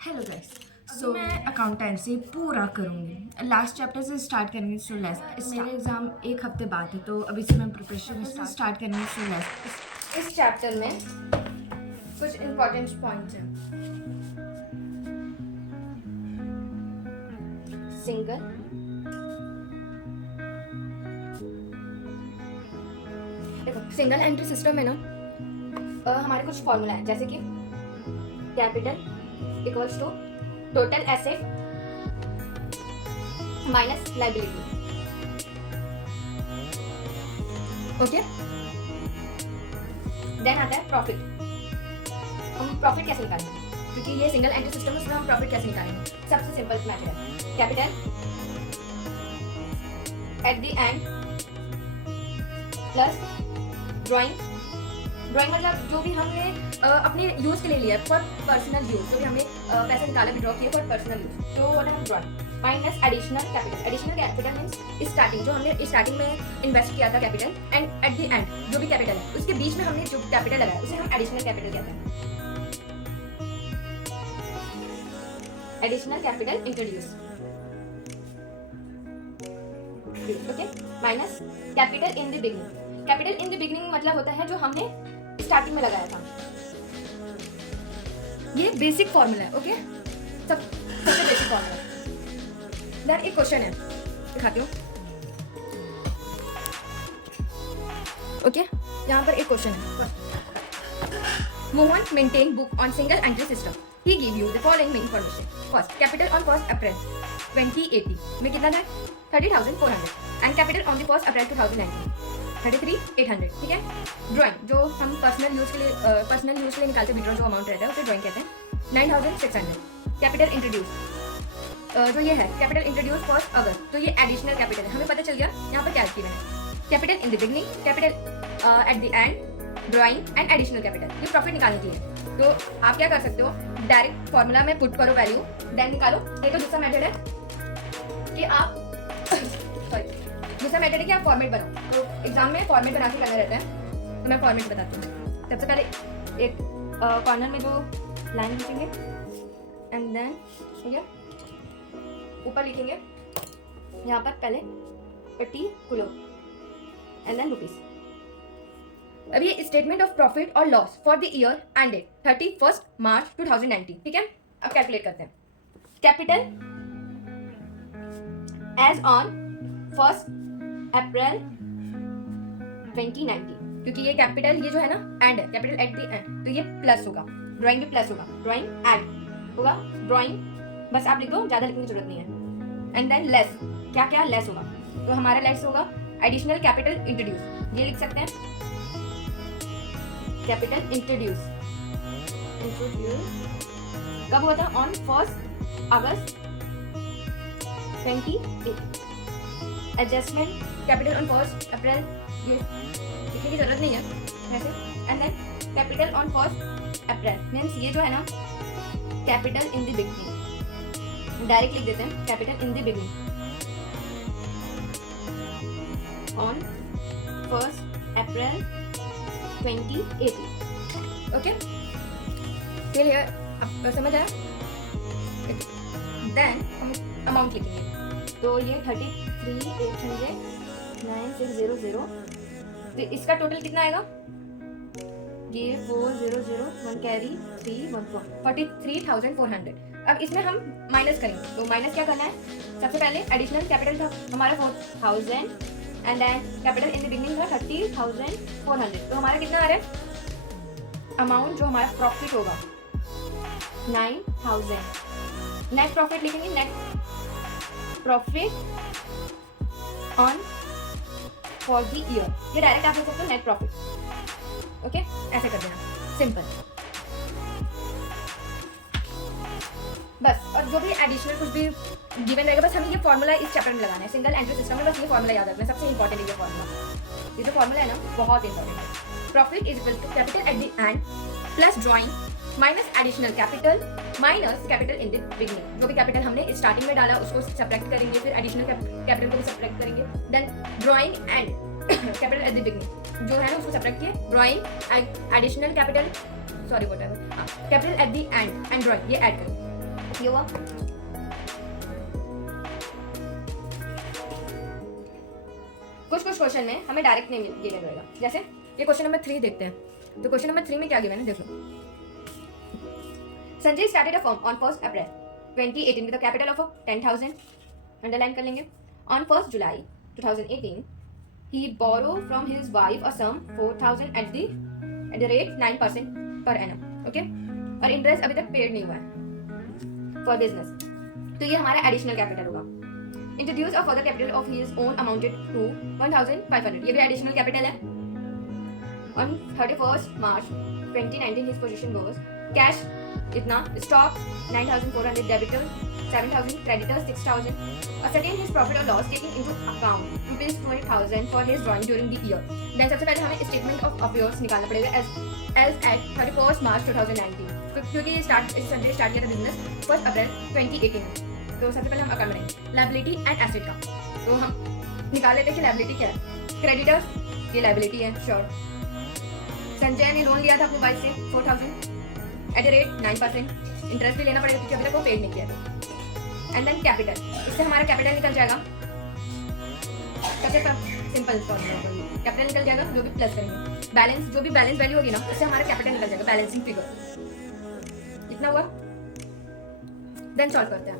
Hello guys. सो मैं accountancy पूरा करूँगी, लास्ट चैप्टर से स्टार्ट करेंगे। सो मेरे एग्ज़ाम एक हफ्ते बाद है, तो अभी से मैं प्रिपरेशन स्टार्ट करेंगे। सो इस चैप्टर में कुछ इम्पोर्टेंट पॉइंट्स हैं। सिंगल देखो, सिंगल एंट्री सिस्टम में ना हमारे कुछ फॉर्मूला है, जैसे कि capital equals to total asset minus liability. Okay, then आता है प्रॉफिट। हम प्रॉफिट कैसे निकालेंगे, क्योंकि ये सिंगल एंट्री सिस्टम है, उसमें हम प्रॉफिट कैसे निकालेंगे? सबसे सिंपल मेथड है capital at the end plus drawing. Drawing मतलब जो भी हमने अपने यूज के लिए लिया, फॉर पर्सनल यूज, जो भी हमने पैसे निकाला विड्रॉ किया फॉर पर्सनल यूज, तो वो है drawing minus additional capital. Additional capital means starting, जो हमने स्टार्टिंग में इन्वेस्ट किया था capital, and eight the and जो भी कैपिटल है उसके बीच में हमने जो कैपिटल लगाया उसे हम एडिशनल कैपिटल कहते हैं। Additional capital introduce, okay, minus capital in the beginning. Capital in the beginning मतलब होता है जो हमने स्टार्टिंग में लगाया था। ये बेसिक फॉर्मूला है, ओके, सबसे बेसिक फॉर्मूला। देन एक क्वेश्चन है, दिखाती हूँ। ओके, यहाँ पर एक क्वेश्चन है। Mohan maintain book on single entry system. He give you the following information. First, capital on 1 अप्रैल 2080 में कितना था? 30,400 एंड कैपिटल ऑन द 1 अप्रैल 2019 33,800। ठीक है। ड्राइंग जो हम पर्सनल यूज के लिए निकालते विड्रॉ जो अमाउंट रहता है उसे ड्राइंग कहते हैं। 9,600। कैपिटल इंट्रोड्यूस जो ये है कैपिटल इंट्रोड्यूस 1 अगस्त, तो ये एडिशनल कैपिटल है, हमें पता चल गया यहाँ पर क्या लिखी मैंने। Capital in the beginning, capital at the end, drawing and additional capital. ये प्रॉफिट निकालने की है, तो आप क्या कर सकते हो, डायरेक्ट फॉर्मूला में पुट करो वैल्यू, देन निकालो। नहीं तो दूसरा मेथड है कि आप दूसरा मेथड है कि आप फॉर्मेट बनाओ। तो एग्जाम में फॉर्मेट बना के करना रहता है, तो मैं फॉर्मेट बताती हूँ। सबसे पहले एक कॉर्नर में जो लाइन लिखेंगे एंड देन ठीक है ऊपर लिखेंगे यहाँ पर पहले पर्टिकुलर एंड देन रुपीस। अब ये स्टेटमेंट ऑफ प्रॉफिट और loss for the year ended 31 March 2019। ठीक है, अब कैलकुलेट करते हैं। कैपिटल एज ऑन 1 अप्रैल 2019, क्योंकि ये कैपिटल ये जो है ना एंड है, कैपिटल एट द एंड, तो ये प्लस होगा। ड्राइंग भी प्लस होगा, ड्राइंग एड होगा, ड्राइंग बस आप लिख दो, ज़्यादा लिखने की जरूरत नहीं है। एंड देन लेस, क्या क्या लेस होगा, तो हमारा लेस होगा एडिशनल कैपिटल इंट्रोड्यूस। ये लिख सकते हैं कैपिटल इंट्रोड्यूस कब हुआ था? On 1 August 2018। Adjustment capital on 1 April, ये लिखने की जरूरत नहीं है वैसे। And then capital on 1 April means ये जो है ना capital in the beginning, direct लिख देते हैं capital in the beginning on 1 April 2018। Okay, चलिए अब समझ आया। देन हम अमाउंट लिखेंगे, तो ये 33,800 9,600, तो इसका टोटल कितना आएगा? ये 4,001 कैरी 314 43,400। अब इसमें हम माइनस करेंगे, तो माइनस क्या करना है? सबसे पहले एडिशनल कैपिटल था हमारा 4,000 and then capital in the beginning था 30,400, तो हमारा कितना आ रहा है? अमाउंट जो हमारा प्रॉफिट होगा 9,000। नेट प्रॉफिट लिखेंगे, net profit on for the year, ये डायरेक्ट आप लिख सकते हो नेट प्रॉफिट। ओके, ऐसे कर देना, सिंपल बस। और जो भी एडिशनल कुछ भी गिवन रहेगा, बस हमें ये फॉर्मूला इस चैप्टर में लगाना है। सिंगल एंट्री सिस्टम में बस ये फॉर्मूला याद रखना है, सबसे इंपॉर्टेंट है ये फॉर्मूला। ये जो फॉर्मूला है ना बहुत इंपॉर्टेंट है। Profit is equal to capital at the end plus drawing minus additional capital minus capital in the beginning. जो भी कैपिटल हमने स्टार्टिंग में डाला उसको सब्ट्रैक्ट करेंगे, फिर एडिशनल कैपिटल को भी सब्ट्रैक्ट करेंगे, then drawing and capital at the beginning जो है ना उसको सब्ट्रैक्ट किए, drawing additional capital sorry whatever capital at the end drawing ये ऐड करेंगे। ये हुआ। कुछ क्वेश्चन में हमें डायरेक्ट नहीं गिवन रहेगा, जैसे ये क्वेश्चन नंबर 3 देखते हैं। तो क्वेश्चन नंबर 3 में क्या गिवन है देख लो। Sanjay started a firm on 1 April 2018 with a capital of 10,000, underline कर लेंगे। On 1 July 2018 he borrowed from his wife a sum 4,000 at the rate 9% per annum, okay. और इंटरेस्ट अभी तक पेड नहीं हुआ है फॉर बिजनेस, तो ये हमारा एडिशनल कैपिटल होगा। Introduce a further capital of his own amounted to 1,500, ये भी एडिशनल कैपिटल है। On 31 March 2019 his position was cash इतना, stock 9,400, debtor 7,000, creditors 6,000. Ascertain his profit or loss taking into account rupees 20,000 for his drawing during the year. Then सबसे पहले हमें statement of affairs निकालना पड़ेगा as at 31 March 2019, क्योंकि ये Sunday start किया था बिजनेस 1 अप्रैल 2018 में। तो सबसे पहले हम अकाउंट बनाएंगे लायबिलिटी एंड एसेट का। तो हम निकाल लेते हैं कि लायबिलिटी क्या है। क्रेडिटर्स ये लायबिलिटी है, श्योर। संजय ने लोन लिया था अपने वाइफ से 4,000 एट द रेट 9%, इंटरेस्ट भी लेना पड़ेगा क्योंकि अभी तक वो पेड नहीं किया था। एंड देन कैपिटल, इससे हमारा कैपिटल निकल जाएगा। सबसे सिंपल कैपिटल निकल जाएगा जो भी प्लस करेंगे, बैलेंस जो भी बैलेंस वैल्यू होगी ना उससे हमारा कैपिटल निकल जाएगा, बैलेंसिंग फिगर इतना हुआ। देन सॉल्व करते हैं।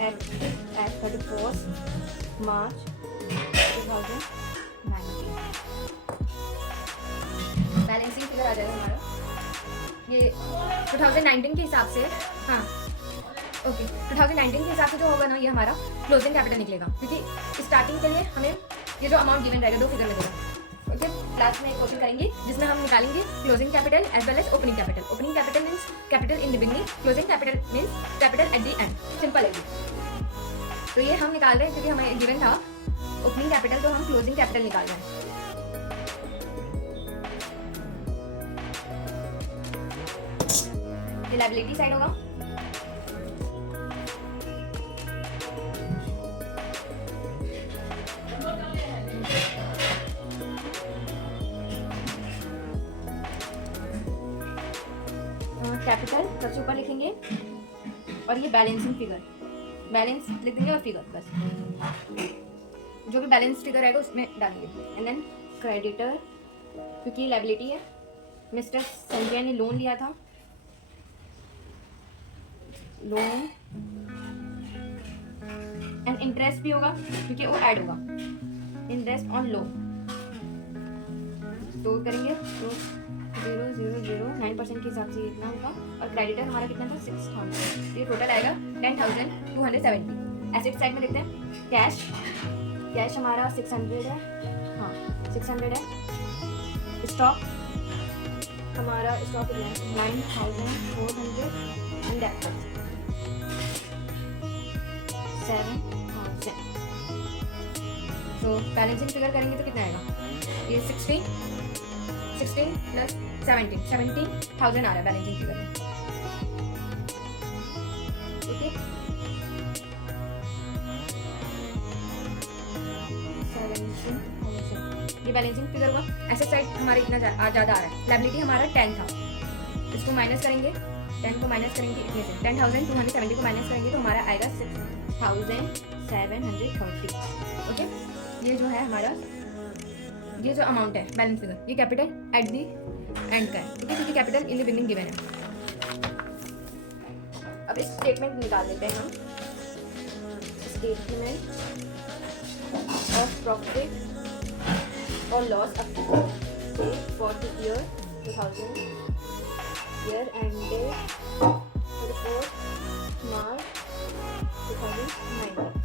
at 31st March 2019 balancing figure आ जाएगा हमारा ये 2019 के हिसाब से। हाँ ओके, 2019 के हिसाब से जो होगा ना ये हमारा क्लोजिंग कैपिटल निकलेगा, क्योंकि स्टार्टिंग के लिए हमें ये जो अमाउंट गिवन रहेगा 2 फिगर में देगा। ओके, क्लास में एक क्वेश्चन करेंगे जिसमें हम निकालेंगे closing capital as well as opening capital. Opening capital means capital in the beginning, closing capital means capital at the end. Simple है। तो ये हम निकाल रहे हैं क्योंकि हमें गिवन था ओपनिंग कैपिटल, तो हम क्लोजिंग कैपिटल निकाल रहे हैं। ये लायबिलिटी साइड होगा। कैपिटल सबसे ऊपर लिखेंगे और ये बैलेंसिंग फिगर, बैलेंस लिख देंगे और फिगर बस, जो भी बैलेंस फिगर आएगा उसमें डालेंगे। एंड देन क्रेडिटर, क्योंकि ये लायबिलिटी है, मिस्टर संजय ने लोन लिया था, लोन एंड इंटरेस्ट भी होगा क्योंकि वो ऐड होगा, इंटरेस्ट ऑन लोन। तो करेंगे तो 0.009% के हिसाब से इतना होगा। और क्रेडिटर हमारा कितना था 6,000, ये टोटल आएगा 10,270। एसेट साइड में देखते हैं कैश, कैश हमारा 600 है, हाँ 600 है। स्टॉक हमारा स्टॉक 9,400 एंड डेप्टर 7,000। तो बैलेंसिंग फिगर करेंगे तो कितना आएगा, ये 16 प्लस 17,000 आ रहा है बैलेंसिंग फिगर में। ओके, 17,000 ये बैलेंसिंग फिगर हुआ। एसेट साइड हमारे इतना ज़्यादा आ रहा है। लायबिलिटी हमारा 10 था, इसको माइनस करेंगे, 10 को माइनस करेंगे इतने से, 10,270 को माइनस करेंगे तो हमारा आएगा 6,730। ओके, ये जो है हमारा ये जो अमाउंट है बैलेंस फिगर, ये कैपिटल एट दी एंड का है, ठीक है, क्योंकि capital in the beginning given है। अब इस स्टेटमेंट निकाल लेते हैं हम। स्टेटमेंट ऑफ प्रॉफिट और loss up to for the year 2000, year ended 31 March 2019।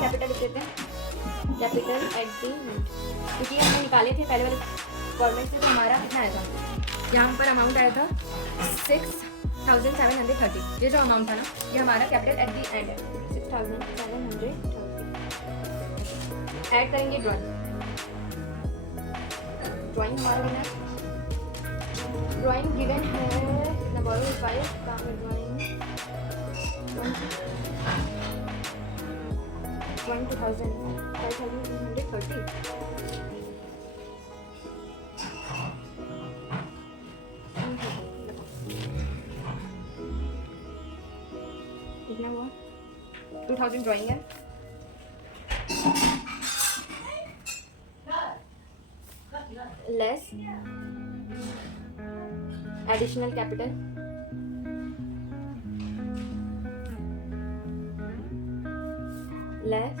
Capital लिख देते हैं, कैपिटल एट दी एंड, क्योंकि हमने निकाले थे पहले वाले फॉर्मेट से, तो हमारा कितना आया था, यहाँ पर अमाउंट आया था 6,730। ये जो अमाउंट था ना ये हमारा कैपिटल एट दी एंड है 6,730। ऐड करेंगे ड्राइंग हमारा गिवन है। ड्राइंग गिवन है कितना बोरो 5 काम है ड्राइंग 5,230 कितना हुआ 2000 ड्राइंग है। Less additional capital less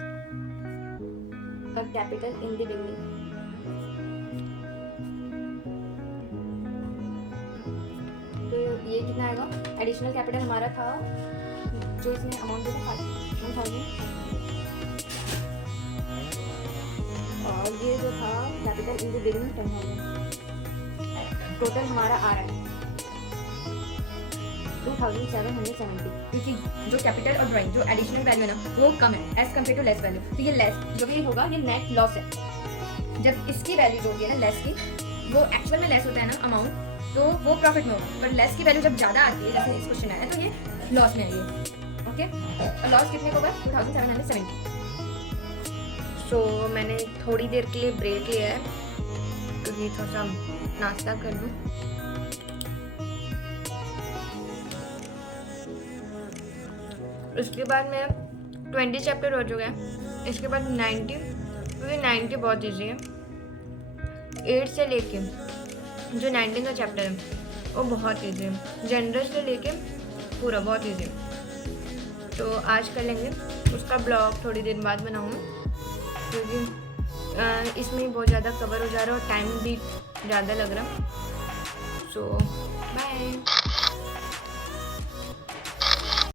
a capital in the beginning। तो ये कितना आएगा? एडिशनल कैपिटल हमारा था जो इसमें अमाउंट था 1,000 और ये जो था capital in the beginning 10,000। Total हमारा आ रहा है 2,770 क्योंकि जो कैपिटल और ड्राइंग जो एडिशनल वैल्यू है ना वो कम है as compare to less value. तो ये लेस जो भी होगा ये नेट लॉस है। जब इसकी वैल्यू जो होती है ना लेस की वो एक्चुअल में लेस होता है ना अमाउंट तो वो प्रॉफिट में होगा, पर लेस की वैल्यू जब ज़्यादा आती है जैसे इस क्वेश्चन आया तो ये लॉस में आई है। ओके और लॉस कितने को होगा 2,770। सो मैंने थोड़ी देर के लिए ब्रेक लिया है क्योंकि थोड़ा सा नाश्ता कर लूँ। उसके बाद मैं 20 चैप्टर हो चुका है। इसके बाद 90 क्योंकि 90 बहुत ईजी है। 8 से लेके जो 19 का चैप्टर है वो बहुत ईजी है। जनरल से लेके पूरा बहुत ईजी है। तो आज कर लेंगे उसका ब्लॉग थोड़ी देर बाद बनाऊँगा क्योंकि इसमें बहुत ज़्यादा कवर हो जा रहा है और टाइम भी ज़्यादा लग रहा है। सो बाय।